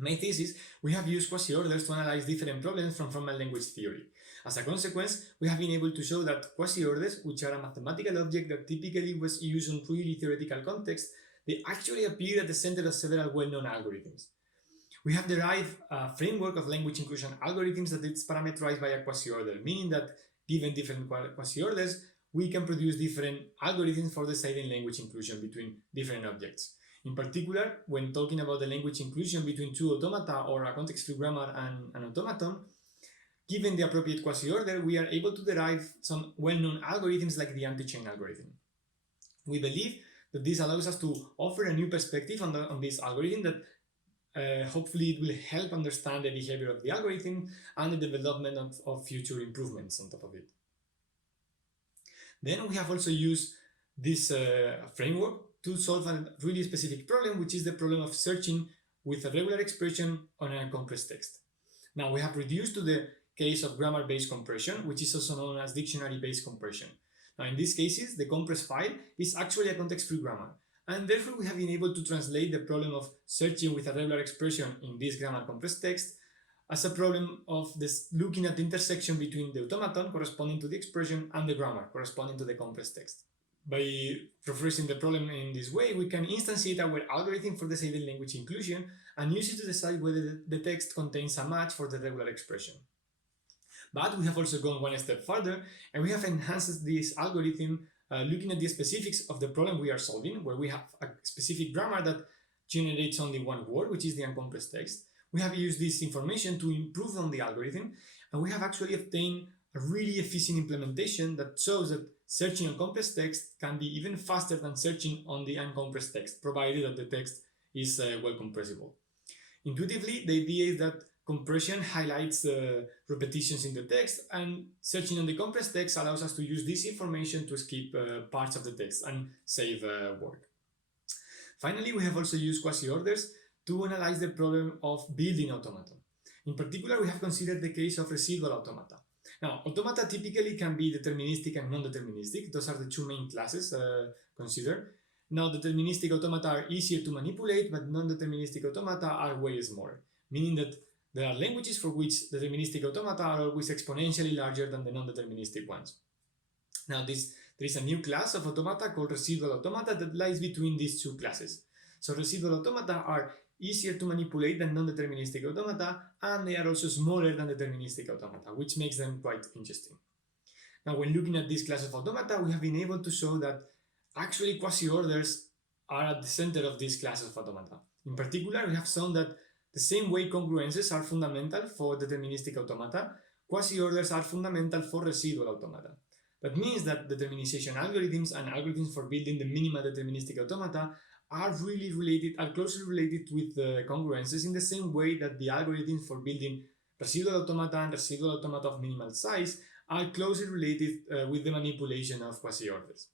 In my thesis, we have used quasi-orders to analyze different problems from formal language theory. As a consequence, we have been able to show that quasi-orders, which are a mathematical object that typically was used in really theoretical contexts, they actually appear at the center of several well-known algorithms. We have derived a framework of language inclusion algorithms that is parameterized by a quasi-order, meaning that given different quasi-orders, we can produce different algorithms for deciding language inclusion between different objects. In particular, when talking about the language inclusion between two automata or a context-free grammar and an automaton, given the appropriate quasi-order, we are able to derive some well-known algorithms like the anti-chain algorithm. We believe that this allows us to offer a new perspective on this algorithm that hopefully it will help understand the behavior of the algorithm and the development of future improvements on top of it. Then we have also used this framework to solve a really specific problem, which is the problem of searching with a regular expression on a compressed text. Now we have reduced to the case of grammar-based compression, which is also known as dictionary-based compression. Now in these cases, the compressed file is actually a context-free grammar, and therefore we have been able to translate the problem of searching with a regular expression in this grammar compressed text as a problem of looking at the intersection between the automaton corresponding to the expression and the grammar corresponding to the compressed text. By reversing the problem in this way, we can instantiate our algorithm for deciding language inclusion and use it to decide whether the text contains a match for the regular expression. But we have also gone one step further, and we have enhanced this algorithm looking at the specifics of the problem we are solving, where we have a specific grammar that generates only one word, which is the uncompressed text. We have used this information to improve on the algorithm, and we have actually obtained a really efficient implementation that shows that searching on compressed text can be even faster than searching on the uncompressed text, provided that the text is well compressible. Intuitively, the idea is that compression highlights repetitions in the text, and searching on the compressed text allows us to use this information to skip parts of the text and save work. Finally, we have also used quasi-orders to analyze the problem of building automata. In particular, we have considered the case of residual automata. Now, automata typically can be deterministic and non-deterministic. Those are the two main classes considered. Now, deterministic automata are easier to manipulate, but non-deterministic automata are way smaller, meaning that there are languages for which deterministic automata are always exponentially larger than the non-deterministic ones. Now, there is a new class of automata called residual automata that lies between these two classes. So residual automata are easier to manipulate than non-deterministic automata, and they are also smaller than deterministic automata, which makes them quite interesting. Now, when looking at this class of automata, we have been able to show that actually quasi-orders are at the center of this class of automata. In particular, we have shown that the same way congruences are fundamental for deterministic automata, quasi-orders are fundamental for residual automata. That means that determinization algorithms and algorithms for building the minimal deterministic automata are closely related with congruences in the same way that the algorithms for building residual automata and residual automata of minimal size are closely related with the manipulation of quasi-orders.